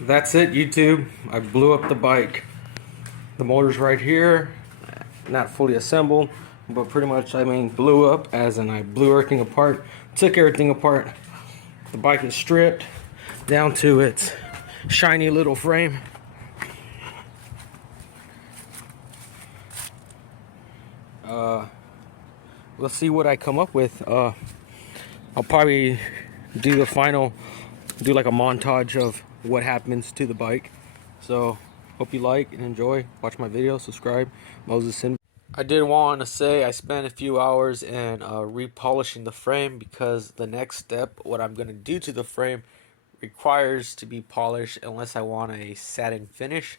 That's it, YouTube. I blew up the bike. The motor's right here, not fully assembled, but pretty much, blew up, as in I blew everything apart, took everything apart. The bike is stripped down to its shiny little frame. Let's see what I come up with. I'll probably do the final, do like a montage of what happens to the bike. So, hope you like and enjoy. Watch my video, subscribe. Moses Cen-Valley. I did want to say I spent a few hours in repolishing the frame, because the next step, what I'm going to do to the frame, requires to be polished unless I want a satin finish,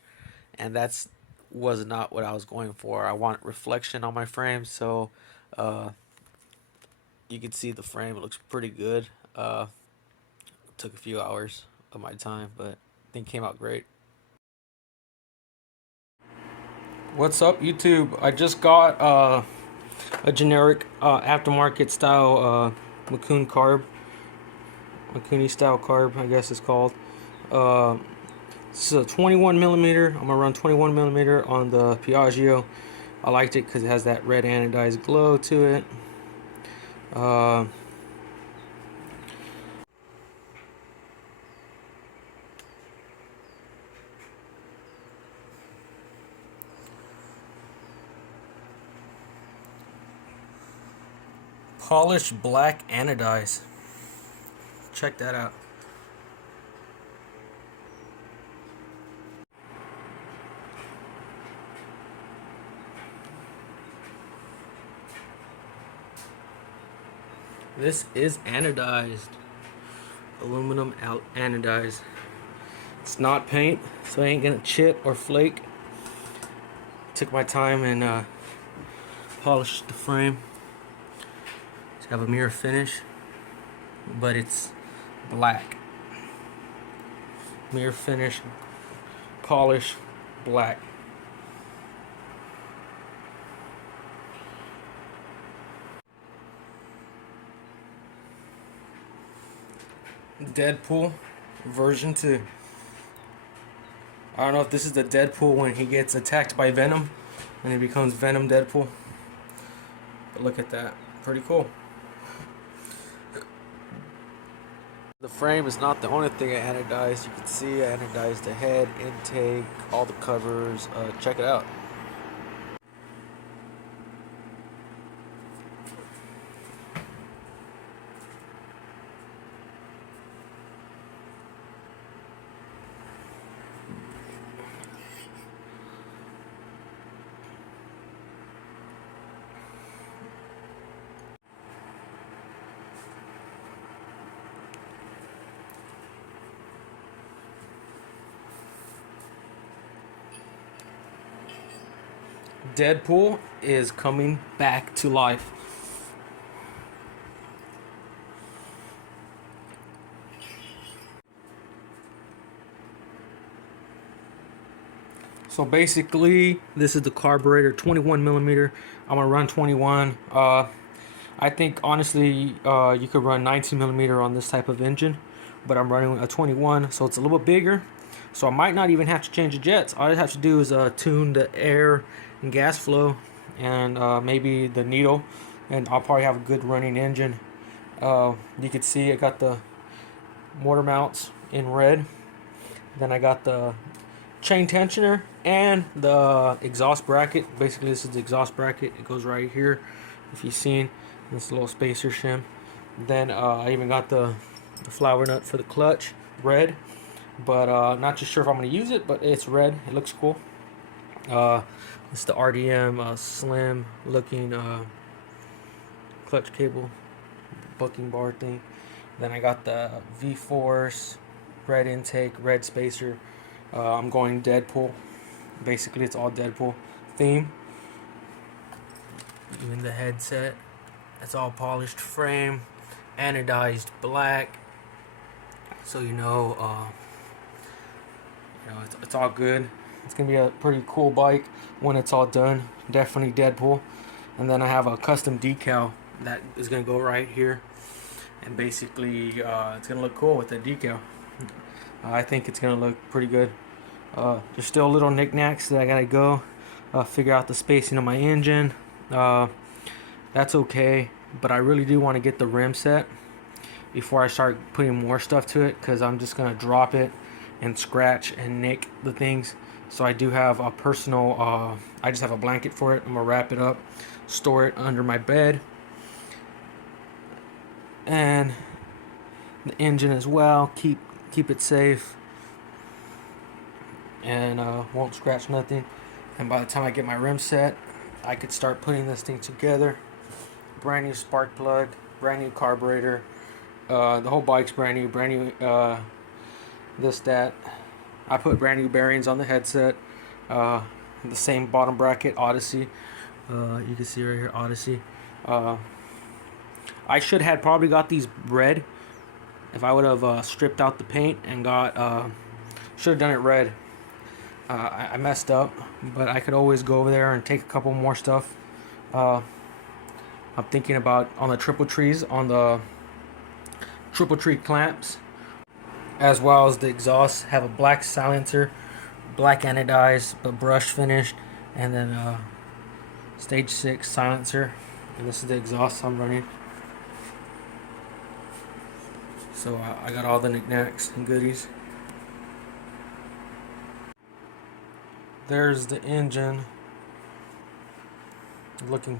and that's was not what I was going for. I want reflection on my frame, so you can see the frame. It looks pretty good. Took a few hours of my time, but I think it came out great. What's up, YouTube? I just got a generic aftermarket style Makuni style carb, I guess it's called. It's a 21 millimeter. I'm gonna run 21 millimeter on the Piaggio. I liked it because it has that red anodized glow to it. Polished black anodized. Check that out. This is anodized. Aluminum anodized. It's not paint, so it ain't gonna chip or flake. Took my time and polished the frame. Have a mirror finish, but it's black. Mirror finish, polish, black. Deadpool version 2. I don't know if this is the Deadpool when he gets attacked by Venom and he becomes Venom Deadpool. But look at that. Pretty cool. The frame is not the only thing I anodized. You can see I anodized the head, intake, all the covers. Check it out. Deadpool is coming back to life. So basically, this is the carburetor, 21 millimeter. I'm gonna run 21. I think honestly, you could run 19 millimeter on this type of engine, but I'm running a 21, so it's a little bit bigger. So I might not even have to change the jets. All I have to do is tune the air and gas flow, and maybe the needle, and I'll probably have a good running engine. You can see I got the motor mounts in red. Then I got the chain tensioner and the exhaust bracket. Basically, this is the exhaust bracket. It goes right here, if you've seen this little spacer shim. Then I even got the flower nut for the clutch, red, but not too sure if I'm going to use it, but it's red. It looks cool. It's the RDM slim looking clutch cable bucking bar thing. Then I got the V-Force red intake, red spacer. I'm going Deadpool. Basically, it's all Deadpool theme. Even the headset, it's all polished frame, anodized black. So it's all good. It's gonna be a pretty cool bike when it's all done. Definitely Deadpool. And then I have a custom decal that is gonna go right here, and basically it's gonna look cool with the decal. I think it's gonna look pretty good. There's still little knickknacks that I gotta go figure out the spacing of my engine. That's okay, but I really do want to get the rim set before I start putting more stuff to it, because I'm just gonna drop it and scratch and nick the things. So I do have a personal I just have a blanket for it. I'm gonna wrap it up, store it under my bed, and the engine as well, keep it safe, and won't scratch nothing. And by the time I get my rim set, I could start putting this thing together. Brand new spark plug, brand new carburetor, the whole bike's brand new, this, that. I put brand new bearings on the headset, the same bottom bracket, Odyssey. You can see right here, Odyssey. I should have probably got these red. If I would have stripped out the paint and got, should have done it red. I messed up, but I could always go over there and take a couple more stuff. I'm thinking about on the triple trees, on the triple tree clamps, as well as the exhaust. Have a black silencer, black anodized but brush finished, and then stage 6 silencer. And this is the exhaust I'm running. So I got all the knickknacks and goodies. There's the engine, looking